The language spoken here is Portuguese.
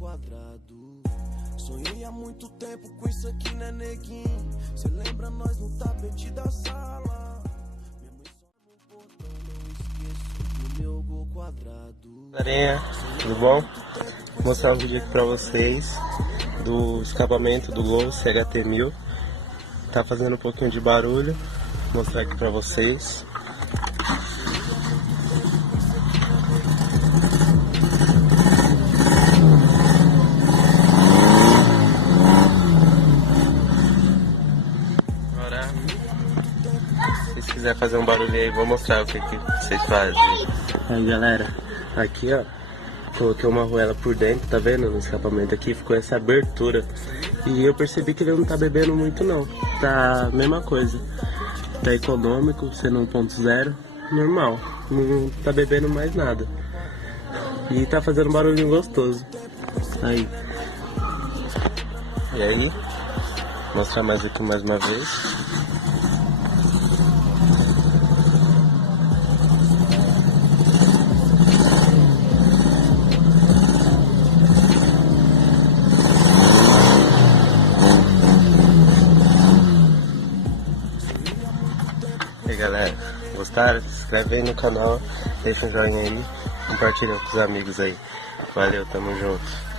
quadrado. Sonhei há muito tempo com isso aqui, né, neguinho? Cê lembra nós no tapete da sala? Minha mãe só no portão, não esqueço do meu gol quadrado. Galerinha, tudo bom? Vou mostrar um vídeo aqui pra vocês do escapamento do Gol CHT1000. Tá fazendo um pouquinho de barulho. Vou mostrar aqui pra vocês. Agora, se vocês quiserem fazer um barulho aí, vou mostrar o que vocês fazem. Aí galera, aqui ó, coloquei uma arruela por dentro, tá vendo? No escapamento aqui ficou essa abertura. E eu percebi que ele não tá bebendo muito não. Tá a mesma coisa. Tá econômico, sendo 1.0, normal. Não tá bebendo mais nada. E tá fazendo um barulhinho gostoso. Aí. E aí? Vou mostrar mais aqui mais uma vez. E aí galera, gostaram? Se inscreve aí no canal, deixa um joinha aí, compartilha com os amigos aí. Valeu, tamo junto.